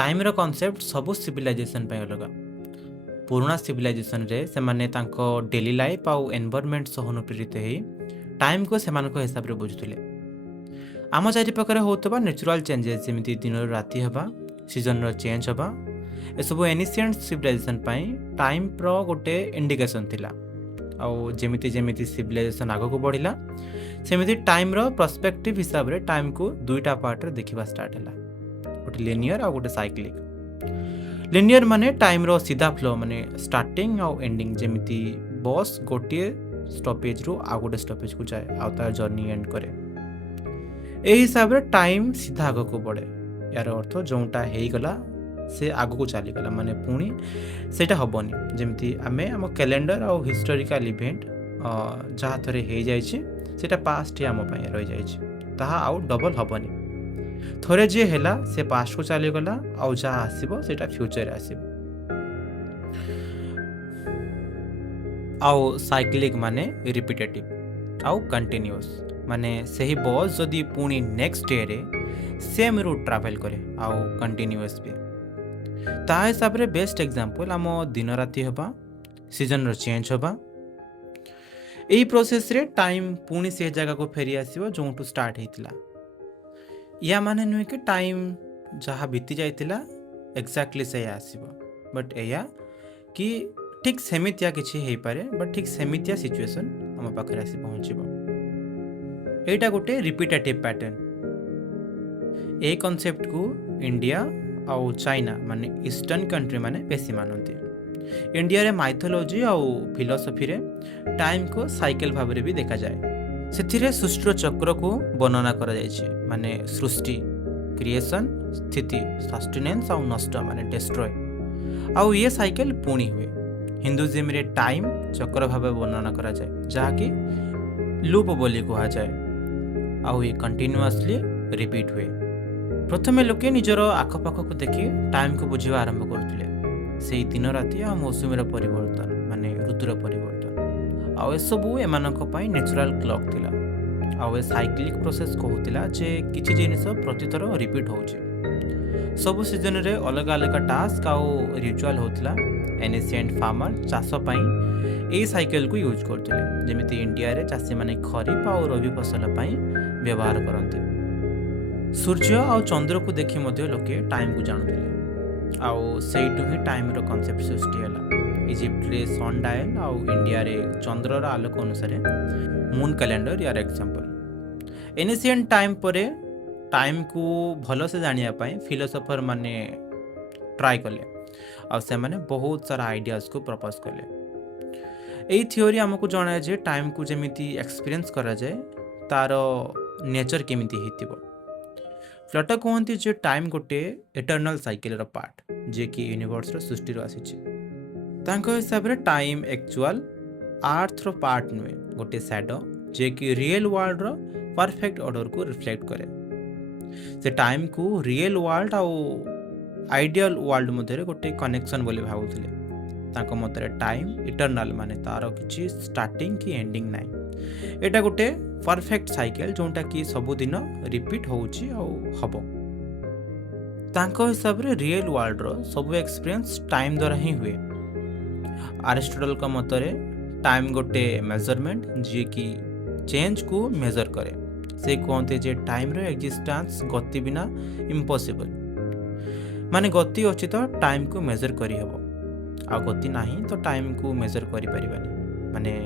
Time रो concept सब civilisation पे अलग। पुराना सिविलाइजेशन रे से माने तांको डेली लाइफ आउ एनवायरनमेंट सह अनुप्रेरित हे टाइम को से हिसाब रे बुझुथिले। आम चारि पाखरे होतबा नेचुरल चेंजेस जेमिति दिन राति हबा, सीजन रो चेंज हबा, ए सब एनिशिएंट सिविलाइजेशन पई टाइम प्रो गोटे इंडिकेशन थिला। आउ जेमिति जेमिति सिविलाइजेशन आगो को बढ़िला सेमिति टाइम रो पर्सपेक्टिव हिसाब रे टाइम को दुईटा पार्ट रे देखिबा स्टार्ट होला, गोटे लिनियर और गोटे साइक्लिक। लिनियर माने टाइम रो सीधा फ्लो माने स्टार्टिंग और एंडिंग, जेमिति बस गोटे स्टॉपेज रो आ गोटे स्टॉपेज को जाए आ तार जर्नी एंड करे। ए हिसाब रे टाइम सीधा आगो को बढ़े। यार अर्थ जोटा हेई गला से आगो को चली गला माने पुणी सेटा हबनी। जेमिति आमे हम कैलेंडर और हिस्टोरिकल इवेंट जहाँ थरे हेई जाइछि सेटा पास्ट आम पई रहि जाइछि, ताहा आउ डबल हबनी। थोड़े जे हेला से पास्ट को चली गला आउ जहाँ आसीबो सेटा फ्यूचर रे आसीबो। आउ साइक्लिक माने रिपीटेटिव आउ कंटिन्यूअस माने सही बस जदि पुणी नेक्स्ट डे रे सेम रूट ट्रैवल करे आउ कंटिन्यूअस भी ता हिसाब रे बेस्ट एग्जांपल आम दिन राति हबा, सीजन रो चेंज हबा। एही प्रोसेस रे टाइम पुणी से जगह को फेरी आसीबो जोंटू स्टार्ट हेतिला। या माने नुहे कि टाइम जहाँ बीती जाइतिला एक्जाक्टली से आसीबो, बट एया कि ठीक सेमितिया किछि हेई पारे, बट ठीक सेमितिया सिचुएशन हम पाखरे आसी पहुंचीबो। एटा गोटे रिपीटेटिव पैटर्न। ए कॉन्सेप्ट को इंडिया और चाइना माने ईस्टर्न कंट्री माने बेसी मानती। इंडिया रे माइथोलॉजी और फिलोसफी रे टाइम को साइकिल भाव रे भी देखा जाए। सेथिरे सृष्टिर चक्र को वर्णना करा जायछि, माने सृष्टि क्रिएशन, स्थिति सस्टेनेंस और नष्ट माने डिस्ट्रॉय, आउ ये साइकिल पुणी हुए। हिंदुइज्म रे टाइम चक्र भाव वर्णना करा जाए जहाँकि लूप बोली कहा जाए, आउ ये कंटिन्यूअसली रिपीट हुए। प्रथमे लोके निजर आखपाख को देखि टाइम को बुझिबा आरंभ करथिले। सेही दिन राति आ मौसुमीर परिवर्तन माने ऋतुर परिवर्तन आउ एसबू एमानक पई नेचुरल क्लॉक थिला। आउ ए साइक्लिक प्रोसेस कहूतिला जे किछि जिनिस प्रतिथर रिपीट होउछि। सब सीजन रे अलग अलग टास्क आउ रिचुअल होतिला। एनिशिएंट फार्मर चाष पई ए साइकिल को यूज करथिले, जेमिति इंडिया रे चाषी माने खरीफ आउ रबी फसल पई व्यवहार करथि। सूर्य और चंद्र को देखि मध्य लोके टाइम को जानुथिले, आउ सेइटु ही टाइम रो कांसेप्ट सृष्टि होला। इजिप्ट रे सन डायल आउ इंडिया रे चंद्र रो आलोक अनुसार मून कैलेंडर यार एग्जांपल। एनिशिएंट टाइम परे टाइम को भलो से जानिया पाए फिलोसोफर माने ट्राई कले और से माने बहुत सारा आइडियाज को प्रपोज कले। एई थ्योरी हमको जणाए जे टाइम को जेमिति एक्सपीरियंस करा जाए तारो नेचर केमिति हेतिबो। फ्लटर कहती जे टाइम गोटे एटर्नल साइकिल रो पार्ट जे कि यूनिवर्स रो सृष्टि रो आसीछि। तांको हिसाब रे टाइम एक्चुअल अर्थ रो पार्ट नुए, गोटे शैडो जे कि रियल वर्ल्ड रो परफेक्ट ऑर्डर को रिफ्लेक्ट करे। से टाइम को रियल वर्ल्ड आउ आइडियल वर्ल्ड मध्य गोटे कनेक्शन बोली भाबुथिले। तांको मतरे टाइम इटर्नल माने तारो किछि स्टार्टिंग की एंडिंग नाही। एटा गोटे परफेक्ट साइकिल जोंटा कि सब दिन रिपीट होउछि और हबो। तांको हिसाब रे रियल वर्ल्ड रो सब एक्सपीरियंस टाइम द्वारा ही हुए। अरिस्टोटल का मतरे टाइम गोटे मेजरमेंट जे कि चेंज को मेजर करे। से कहते जे टाइम रो एग्जिस्टेंस गति बिना इम्पॉसिबल, माने गति अछि तो टाइम को मेजर करी हबो, आ गति नाही तो टाइम को मेजर करि परिबानी, माने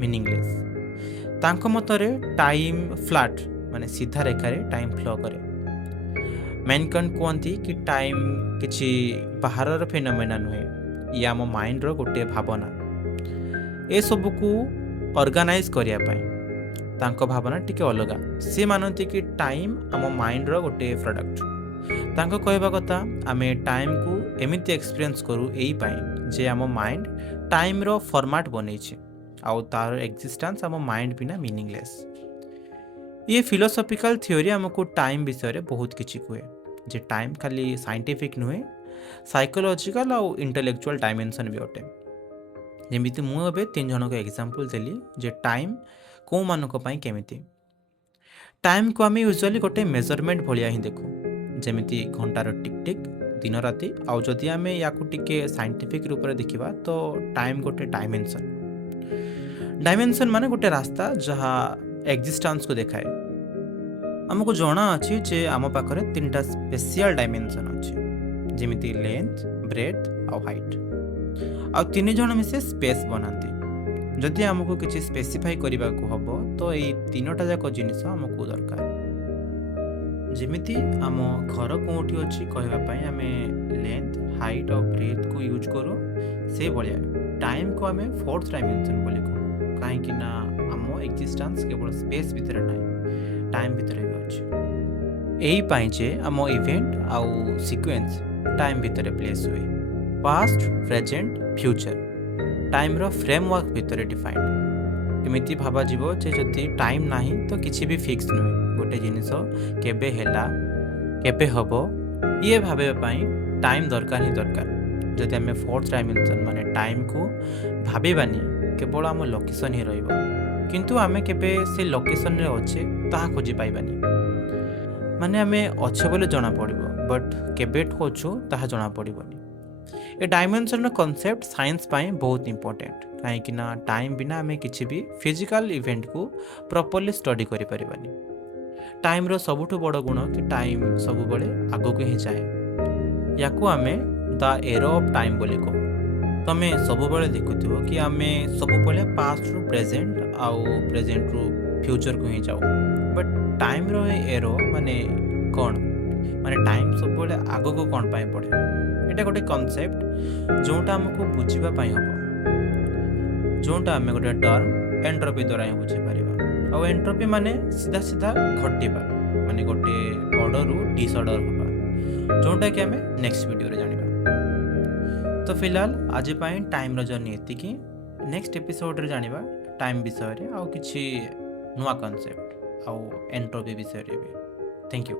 मीनिंगलेस। तांको मतरे टाइम फ्लैट माने सीधा रेखा रे टाइम फ्लो करे। मैनकन कहती कि टाइम किछि बाहरर फेनोमेना नुहे, या आम माइंड रो गोटे भावना। ए सब को ऑर्गेनाइज करिया पाए तांको भावना टिके अलगा। से मानती कि टाइम आम माइंड रो गोटे प्रोडक्ट। तांको कहबा कथा आमे टाइम को एमिति एक्सपीरियंस करू एई पाए जे आम माइंड टाइम रो फॉर्मेट बनेछि आउ तार एक्जिस्टेंस आम माइंड बिना मीनिंगलेस। ये फिलोसॉफिकल थ्योरी हमको टाइम विषय में बहुत किछि कहे जे टाइम खाली साइंटिफिक नुहे, साइकोलॉजिकल और इंटेलेक्चुअल डायमेंशन भी अटे। जेमिति मु एबे 3 जनक एग्जांपल देली जे टाइम को मानक पई केमिति। टाइम को आम यूजुअली गोटे मेजरमेंट भलिया ही देखू, जेमिति घंटार टिक टिक, दिन राति आउ जदि आमे याकू टिके साइंटिफिक रूप रे देखिबा तो टाइम गोटे डायमेंशन। डायमेंशन माने गोटे रास्ता जहाँ एक्जिस्टेंस को देखाए। हमको जଣା अछि जे आम पाखरे तीनटा स्पेशल डायमेंशन अछि जेमिति लेंथ, ब्रेथ आउ हाइट। आ तीन जण मिसे स्पेस बनाती। जदि हमको किसी स्पेसिफाई करने को हबो तो ये तीनोटा जाक जिनिस हमको दरकार। जेमिति आम घर कोठी अछि कहबा पई हमें लेंथ, हाइट और ब्रेथ को यूज करू, से भलिया टाइम को हमें फोर्थ डायमेंशन बोली कहू। काहे कि ना आम एक्जिस्टेंस केवल स्पेस भीतर नाही, टाइम भीतर भी अछि। एही पई जे आम इवेंट आउ सीक्वेंस टाइम भीतर प्लेस हुए। पास्ट, प्रेजेंट, फ्यूचर टाइम रो फ्रेमवर्क भीतर डिफाइंड। एमिति भाबा जीवो जे जदि टाइम नाही तो किछि भी फिक्स नुहे। गोटे जिनिस केबे हेला केबे हबो ये भाबे पई टाइम दरकार ही दरकार। जदि हमें फोर्थ डायमेंशन माने टाइम को भाबिबानी केवल आम लोकेशन ही रहइबो, किंतु आमे केबे से लोकेशन रे अच्छे ताहा खोजी पाइबानी। माने हमें अच्छे बोले जना पड़िबो बट केबेठू अच्छु ताहा जना पड़िबोनी। ए डायमेंशन कॉन्सेप्ट साइंस पाए बहुत इंपोर्टेंट, कहीं ना टाइम बिना आम किसी भी फिजिकल इवेंट को प्रॉपर्ली स्टडी करि परिबानी। टाइम रो सबुठु बड़ गुण कि टाइम सबु बळे आगो को ही चाहे। याकू आमे द एरो ऑफ टाइम बोली कहू। तमे सबु बळे देखुथिबो कि आमे सबु बळे पास्ट रु प्रेजेंट आउ प्रेजेंट रु फ्यूचर को ही जाऊ, बट टाइम रो एरो माने कोन माने टाइम सब बळे आगो को कोन पाए पड़े। एटा गोटे कॉन्सेप्ट जोटा हमको बुझिबा पाई हबो, जोटा आमे गोटे टर्म एंट्रोपी द्वारा ही बुझी परिबा। आ एंट्रोपी माने सीधा सीधा घटिबा, माने गोटे ऑर्डर रु डिसऑर्डर होबा, जोटा कि आमे नेक्स्ट वीडियो रे जानिबा। तो फिलहाल आज पाई टाइम रो जर्नी एति कि नेक्स्ट एपिसोड रे जानिबा टाइम विषय रे आ किछि नुवा कॉन्सेप्ट आ एंट्रोपी विषय रे भी। Thank you.